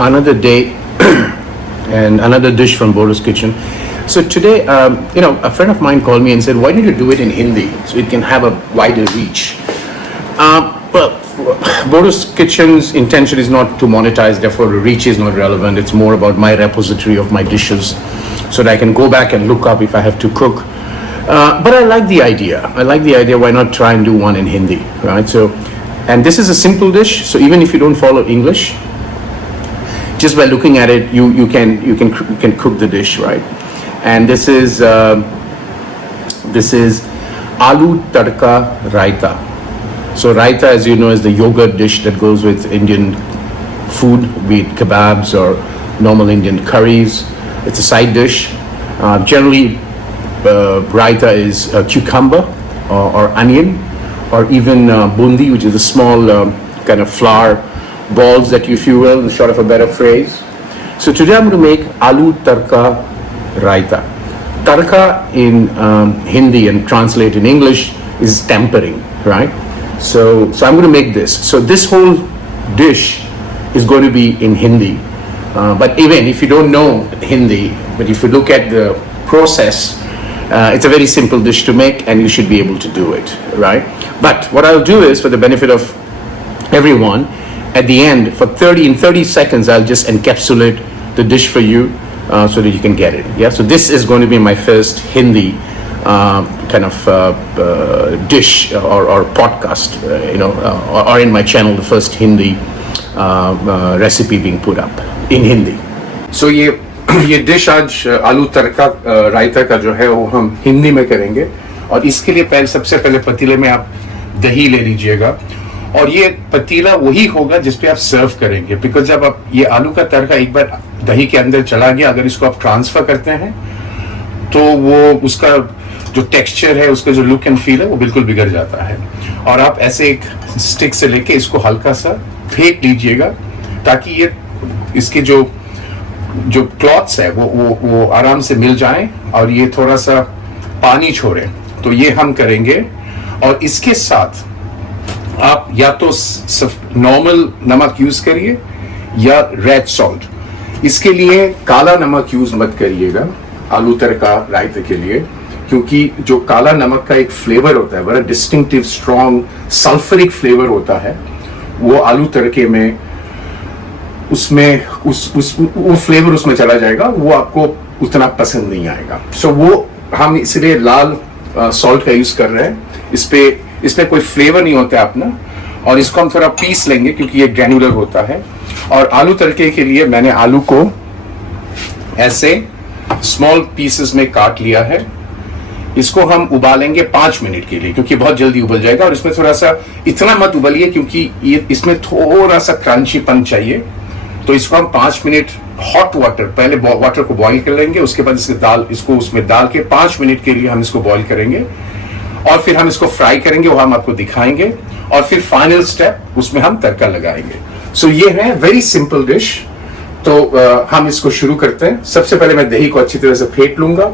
another day and another dish from Bodo's Kitchen. So today, a friend of mine called me and said, "Why don't you do it in Hindi so it can have a wider reach?" Well, Bodo's Kitchen's intention is not to monetize, therefore the reach is not relevant. It's more about my repository of my dishes, so that I can go back and look up if I have to cook. But I like the idea. Why not try and do one in Hindi, right? So, and this is a simple dish. So even if you don't follow English, just by looking at it, you can cook the dish, right? And this is aloo tadka raita. So raita, as you know, is the yogurt dish that goes with Indian food, be it kebabs or normal Indian curries. It's a side dish. Generally, raita is cucumber or onion, or even bundi, which is a small kind of flour balls that you, if you will, in short of a better phrase. So today I'm going to make aloo tarka raita. Tarka in Hindi and translate in English is tempering, right? So I'm going to make this. So this whole dish is going to be in Hindi. But even if you don't know Hindi, but if you look at the process, it's a very simple dish to make and you should be able to do it, right? But what I'll do is, for the benefit of everyone, at the end, for 30 seconds, I'll just encapsulate the dish for you so that you can get it. Yeah. So this is going to be my first Hindi kind of dish or podcast, or in my channel, the first Hindi recipe being put up in Hindi. So ये dish आज आलू तड़का रायता का जो है वो हम हिंदी में करेंगे, और इसके लिए सबसे पहले पतीले में आप दही ले लीजिएगा, और ये पतीला वही होगा जिसपे आप सर्व करेंगे, बिकॉज जब आप ये आलू का तड़का एक बार दही के अंदर चला गया, अगर इसको आप ट्रांसफर करते हैं तो वो उसका जो टेक्सचर है, उसका जो लुक एंड फील है, वो बिल्कुल बिगड़ जाता है। और आप ऐसे एक स्टिक से लेके इसको हल्का सा फेंक लीजिएगा, ताकि ये इसके जो क्लॉथ्स है वो आराम से मिल जाए और ये थोड़ा सा पानी छोड़े। तो ये हम करेंगे, और इसके साथ आप या तो नॉर्मल नमक यूज करिए या रेड सॉल्ट। इसके लिए काला नमक यूज मत करिएगा आलू तड़का रायते के लिए, क्योंकि जो काला नमक का एक फ्लेवर होता है, बड़ा डिस्टिंक्टिव स्ट्रॉन्ग सल्फरिक फ्लेवर होता है, वो आलू तड़के में उसमें वो फ्लेवर उसमें चला जाएगा, वो आपको उतना पसंद नहीं आएगा। सो वो हम इसलिए लाल सॉल्ट का यूज कर रहे हैं। इसमें कोई फ्लेवर नहीं होता है अपना, और इसको हम थोड़ा पीस लेंगे क्योंकि ये ग्रैन्युलर होता है। और आलू तड़के के लिए मैंने आलू को ऐसे स्मॉल पीसेस में काट लिया है। इसको हम उबालेंगे 5 मिनट के लिए, क्योंकि बहुत जल्दी उबल जाएगा। और इसमें थोड़ा सा, इतना मत उबलिए क्योंकि ये इसमें थोड़ा सा क्रंचीपन चाहिए। तो इसको हम 5 मिनट हॉट वाटर, पहले वाटर को बॉईल कर लेंगे, उसके बाद इसको उसमें डाल के 5 मिनट के लिए हम इसको बॉईल करेंगे, और फिर हम इसको फ्राई करेंगे, वो हम आपको दिखाएंगे। और फिर फाइनल स्टेप, उसमें हम तड़का लगाएंगे। सो ये है वेरी सिंपल डिश। तो हम इसको शुरू करते हैं। सबसे पहले मैं दही को अच्छी तरह से फेंट लूंगा,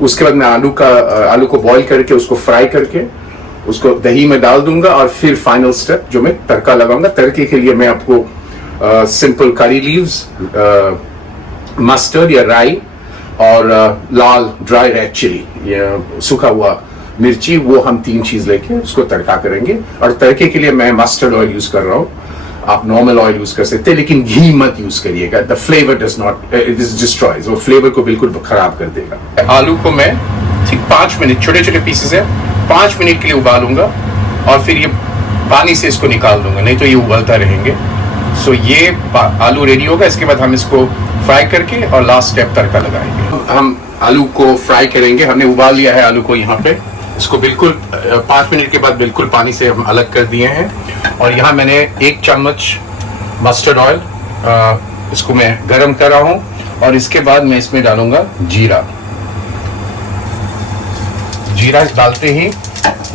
उसके बाद मैं आलू को बॉईल करके उसको फ्राई करके उसको दही में डाल दूंगा, और फिर फाइनल स्टेप जो मैं तड़का लगाऊंगा। तड़के के लिए मैं आपको सिंपल करी लीव्स, मस्टर्ड या राई, और लाल ड्राई रेड चिली या सूखा हुआ मिर्ची, वो हम 3 चीज लेके उसको तड़का करेंगे। और तड़के के लिए मैं मस्टर्ड ऑयल यूज कर रहा हूँ। आप नॉर्मल ऑयल यूज कर सकते हैं, लेकिन घी मत यूज करिएगा। The flavour does not, it is destroys, वो फ्लेवर को बिल्कुल खराब कर देगा। आलू को मैं ठीक 5 मिनट, छोटे छोटे पीसेस है, 5 मिनट के लिए उबालूंगा, और फिर ये पानी से इसको निकाल दूंगा, नहीं तो ये उबलता रहेंगे। सो ये आलू रेडी होगा। इसके बाद हम इसको फ्राई करके और लास्ट स्टेप तड़का लगाएंगे। हम आलू को फ्राई करेंगे। हमने उबाल लिया है आलू को यहाँ पे। इसको बिल्कुल 5 मिनट के बाद बिल्कुल पानी से हम अलग कर दिए हैं। और यहाँ मैंने 1 चम्मच मस्टर्ड ऑयल, इसको मैं गरम कर रहा हूँ, और इसके बाद मैं इसमें डालूंगा जीरा। जीरा डालते ही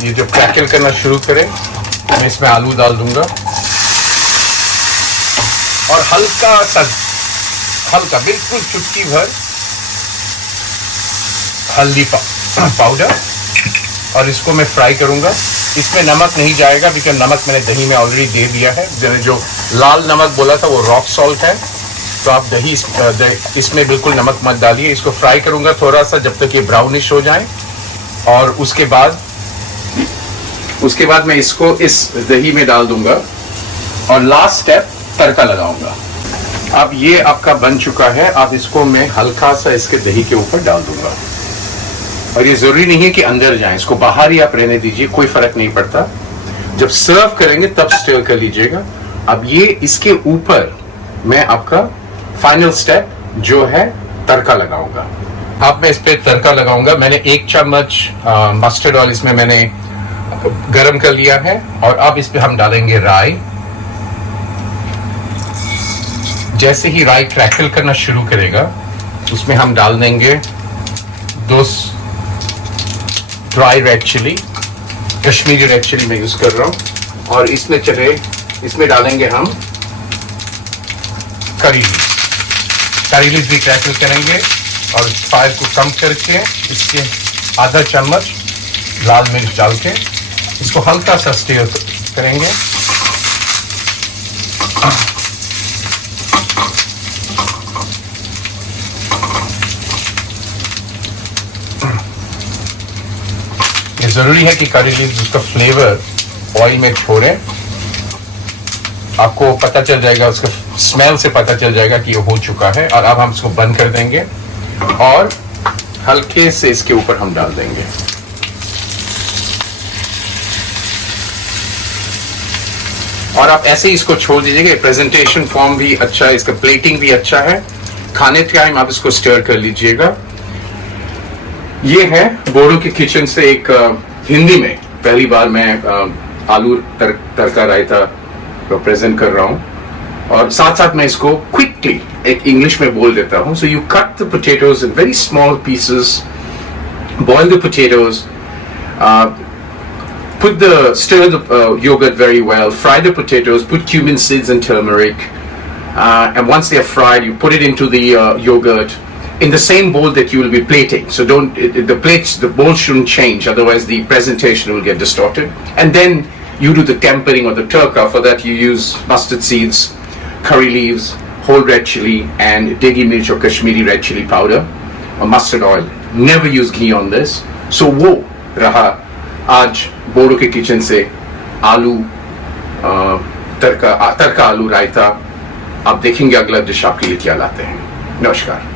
ये जो क्रैकल करना शुरू करे, मैं इसमें आलू डाल दूंगा, और हल्का बिल्कुल चुटकी भर हल्दी पाउडर, और इसको मैं फ्राई करूंगा। इसमें नमक नहीं जाएगा, बिकॉज नमक मैंने दही में ऑलरेडी दे दिया है। मैंने जो लाल नमक बोला था वो रॉक सॉल्ट है, तो आप दही इसमें बिल्कुल नमक मत डालिए। इसको फ्राई करूंगा थोड़ा सा जब तक ये ब्राउनिश हो जाए, और उसके बाद मैं इसको इस दही में डाल दूंगा और लास्ट स्टेप तड़का लगाऊंगा। अब ये आपका बन चुका है। अब इसको मैं हल्का सा इसके दही के ऊपर डाल दूंगा, और ये जरूरी नहीं है कि अंदर जाए, इसको बाहर ही आप रहने दीजिए, कोई फर्क नहीं पड़ता। जब सर्व करेंगे तब स्टर कर लीजिएगा। अब ये इसके ऊपर मैं आपका फाइनल स्टेप जो है तड़का लगाऊंगा। अब मैं इस पे तड़का लगाऊंगा। मैंने 1 चम्मच मस्टर्ड ऑयल इसमें मैंने गरम कर लिया है, और अब इस पे हम डालेंगे राई। जैसे ही राई क्रैकल करना शुरू करेगा उसमें हम डाल देंगे 2 dry red chilli, Kashmiri red chilli मैं यूज कर रहा हूं, और इसमें डालेंगे हम करी लीव्स भी क्रैकल करेंगे, और फायर को कम करके इसके आधा चम्मच लाल मिर्च डाल के इसको हल्का सा स्टीर करेंगे। ये जरूरी है कि करी लीव्स उसका फ्लेवर ऑयल में छोड़े। आपको पता चल जाएगा, उसका स्मेल से पता चल जाएगा कि ये हो चुका है। और अब हम इसको बंद कर देंगे और हल्के से इसके ऊपर हम डाल देंगे। और आप ऐसे ही इसको छोड़ दीजिएगा। प्रेजेंटेशन फॉर्म भी अच्छा है, इसका प्लेटिंग भी अच्छा है। खाने टाइम आप इसको स्टर कर लीजिएगा। ये है बोडो के किचन से एक हिंदी में पहली बार मैं आलू तड़का रायता प्रेजेंट कर रहा हूं, और साथ साथ मैं इसको क्विकली एक इंग्लिश में बोल देता हूं। So you cut the potatoes in very small pieces, boil the potatoes, stir the yogurt very well, fry the potatoes, put cumin seeds and turmeric, and once they are fried, you put it into the yogurt in the same bowl that you will be plating. So the bowl shouldn't change, otherwise the presentation will get distorted. And then you do the tempering or the tadka. For that you use mustard seeds, curry leaves, whole red chili, and degi mirch or Kashmiri red chili powder, or mustard oil. Never use ghee on this. So wo raha आज बोडो के kitchen से आलू तड़का आलू रायता। आप देखेंगे अगला dish आपके लिए क्या लाते हैं। नमस्कार।